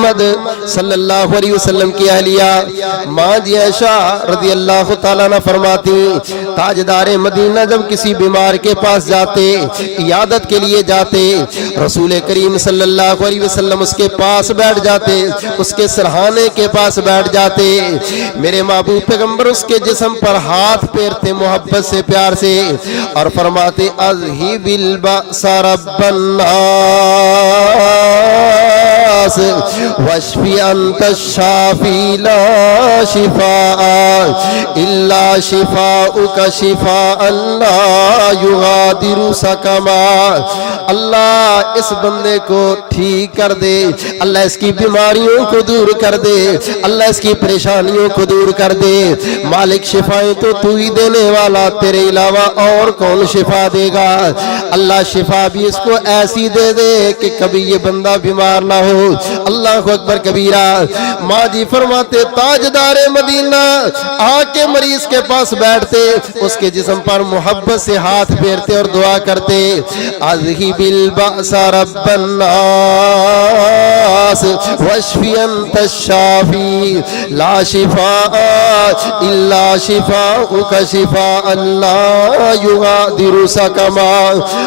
محمد صلی اللہ علیہ وسلم کی اہلیہ ماں جی عائشہ رضی اللہ تعالیٰ عنہ فرماتی تاجدار مدینہ جب کسی بیمار کے پاس جاتے عیادت کے لیے جاتے رسول کریم صلی اللہ علیہ وسلم اس کے پاس بیٹھ جاتے اس کے سرہانے کے پاس بیٹھ جاتے میرے محبوب پیغمبر اس کے جسم پر ہاتھ پھیرتے محبت سے پیار سے اور فرماتے اذہب البأس رب الناس واشفی انت الشافی لا شفاء الا شفاءک شفاء لا یغادر سقما اللہ اس بندے کو ٹھیک کر دے اللہ اس کی بیماریوں کو دور کر دے اللہ اس کی پریشانیوں کو دور کر دے مالک شفائیں تو ہی دینے والا تیرے علاوہ اور کون شفا دے گا اللہ شفا بھی اس کو ایسی دے دے کہ کبھی یہ بندہ بیمار نہ ہو اللہ اکبر کبیرہ ماں جی فرماتے تاجدار مدینہ آ کے مریض کے پاس بیٹھتے اس کے جسم پر محبت سے ہاتھ پھیرتے اور دعا کرتے اذہب البأس رب الناس واشفی انت الشافی لا شفاء الا شفاءک شفاء لا یغادر سقما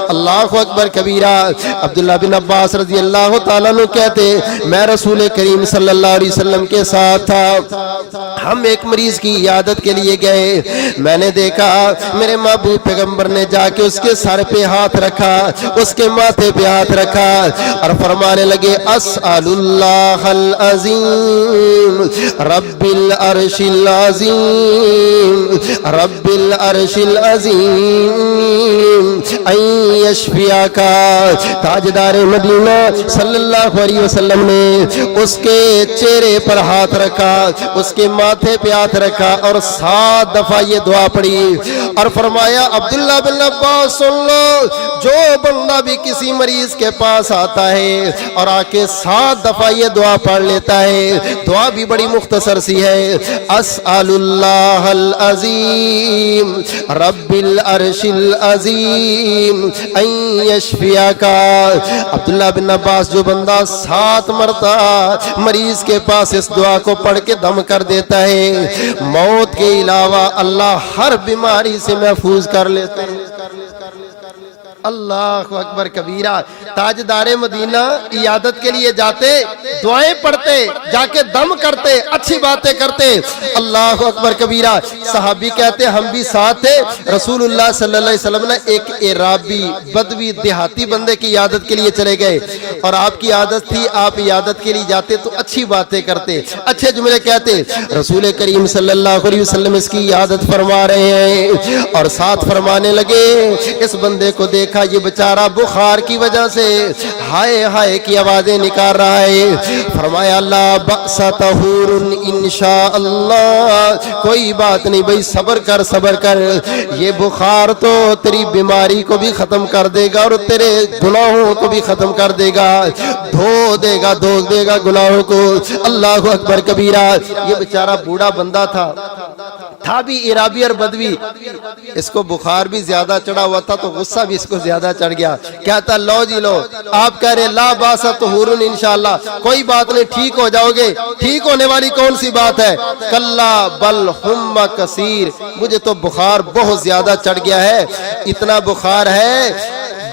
اللہ اکبر کبیرہ عبداللہ بن عباس رضی اللہ تعالیٰ عنہ کہتے میں رسول کریم صلی اللہ علیہ وسلم کے ساتھ تھا ہم ایک مریض کی عیادت کے لیے گئے میں نے دیکھا میرے محبوب پیغمبر نے جا کے اس کے سر پہ ہاتھ رکھا اس کے ماتھے پہ ہاتھ رکھا اور فرمانے لگے اسأل اللہ العظیم رب العرش العظیم رب العرش العظیم ان یشفیک تاجدار مدینہ صلی اللہ علیہ وسلم نے اس کے چہرے پر ہاتھ رکھا اس کے ماتھے پہ ہاتھ رکھا اور 7 دفعہ یہ دعا پڑھی اور فرمایا عبداللہ بن عباس سن لو جو بندہ بھی کسی مریض کے پاس آتا ہے اور آ کے 7 دفعہ یہ دعا پڑھ لیتا ہے دعا بھی بڑی مختصر سی ہے اسأل اللہ العظیم رب العرش العظیم ان یشفیک عبداللہ بن عباس جو بندہ 7 مرتبہ مریض کے پاس اس دعا کو پڑھ کے دم کر دیتا ہے موت کے علاوہ اللہ ہر بیماری سے محفوظ کر لیتا ہے اللہ اکبر کبیرہ تاجدار مدینہ عیادت کے لیے جاتے دعائیں پڑھتے جا کے دم کرتے اچھی باتیں کرتے اللہ اکبر کبیرہ صحابی کہتے ہم بھی ساتھ تھے رسول اللہ صلی اللہ علیہ وسلم نے ایک عرابی بدوی دیہاتی بندے کی عیادت کے لیے چلے گئے اور آپ کی عادت تھی آپ عیادت کے لیے جاتے تو اچھی باتیں کرتے اچھے جملے کہتے رسول کریم صلی اللہ علیہ وسلم اس کی عیادت فرما رہے ہیں اور ساتھ فرمانے لگے اس بندے کو دیکھ یہ بیچارہ بخار کی وجہ سے ہائے ہائے کی آوازیں نکال رہا ہے فرمایا لا بأس طہور انشاءاللہ کوئی بات نہیں بھئی صبر کر یہ بخار تو تیری بیماری کو بھی ختم کر دے گا اور تیرے گناہوں کو بھی ختم کر دے گا دھو دے گا گناہوں کو اللہ اکبر کبیرہ یہ بیچارہ بوڑھا بندہ تھا بھی عرابی اور بدوی اس کو بخار بھی زیادہ چڑھا ہوا تھا تو غصہ بھی اس کو زیادہ چڑھ گیا کہتا لو جی لو آپ کہہ رہے لا باس طہور انشاءاللہ کوئی بات نہیں ٹھیک ہو جاؤ گے ٹھیک ہونے والی کون سی بات ہے کلا بل ہم کثیر مجھے تو بخار بہت زیادہ چڑھ گیا ہے اتنا بخار ہے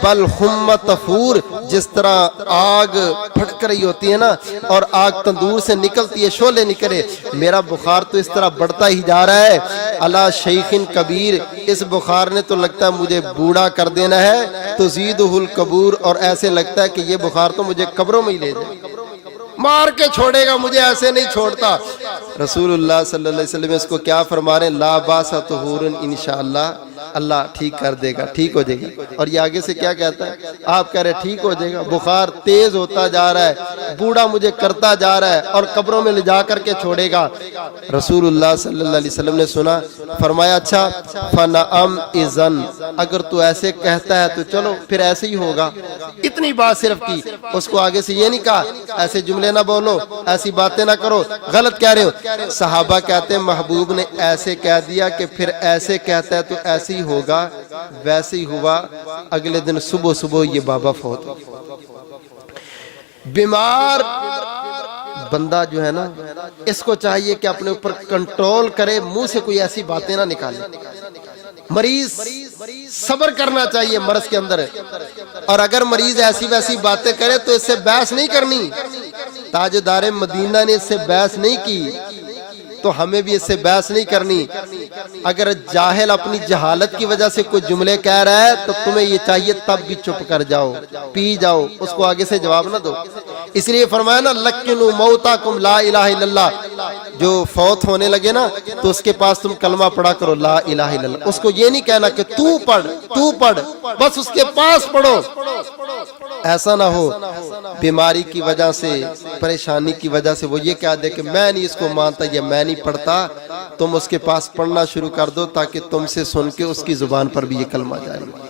بل ہم تفور جس طرح آگ پھٹک رہی ہوتی ہے نا اور آگ تندور سے نکلتی ہے شعلے نکلے میرا بخار تو اس طرح بڑھتا ہی جا رہا ہے اللہ شیخن کبیر اس بخار نے تو لگتا ہے مجھے بوڑھا کر دینا ہے تو زیدہ القبور اور ایسے لگتا ہے کہ یہ بخار تو مجھے قبروں میں ہی لے جائے مار کے چھوڑے گا مجھے ایسے نہیں چھوڑتا رسول اللہ صلی اللہ علیہ وسلم اس کو کیا فرما رہے ہیں لا باس طہور انشاءاللہ اللہ ٹھیک کر دے گا ٹھیک ہو جائے گا اور یہ آگے سے کیا کہتا ہے آپ کہہ رہے ٹھیک ہو جائے گا بخار تیز ہوتا جا رہا ہے بوڑھا مجھے کرتا جا رہا ہے اور قبروں میں لے جا کر کے چھوڑے گا رسول اللہ صلی اللہ علیہ وسلم نے سنا فرمایا اچھا فنعم اذن اگر تو ایسے کہتا ہے تو چلو پھر ایسے ہی ہوگا اتنی بات صرف کی اس کو آگے سے یہ نہیں کہا ایسے جملے نہ بولو ایسی باتیں نہ کرو غلط کہہ رہے ہو صحابہ کہتے ہیں محبوب نے ایسے کہہ دیا کہ پھر ایسے کہتا ہے تو ایسے ہی ہوگا ویسے ہی ہوا اگلے دن صبح یہ بابا فوت بیمار بندہ جو ہے نا اس کو چاہیے کہ اپنے اوپر کنٹرول کرے، منہ سے کوئی ایسی باتیں نہ نکالے۔ مریض صبر کرنا چاہیے مرض کے اندر، اور اگر مریض ایسی ویسی باتیں کرے تو اس سے بحث نہیں کرنی۔ تاجدار مدینہ نے اس سے بحث نہیں کی تو ہمیں بھی اس سے بحث نہیں کرنی۔ اگر جاہل اپنی جہالت کی وجہ سے کوئی جملے کہہ رہا ہے تو تمہیں یہ چاہیے تب بھی چپ کر جاؤ، پی جاؤ، اس کو آگے سے جواب نہ دو۔ اس لیے فرمایا نا لکنوا موتاکم لا الہ الا اللہ، جو فوت ہونے لگے نا تو اس کے پاس تم کلمہ پڑھا کرو لا الہ الا اللہ۔ اس کو یہ نہیں کہنا کہ تو پڑھ، بس اس کے پاس پڑھو۔ ایسا نہ ہو بیماری کی وجہ سے، پریشانی کی وجہ سے وہ یہ کہہ دے کہ میں نہیں اس کو مانتا یا میں نہیں پڑھتا، تم اس کے پاس پڑھنا شروع کر دو تاکہ تم سے سن کے اس کی زبان پر بھی یہ کلمہ جاری ہو۔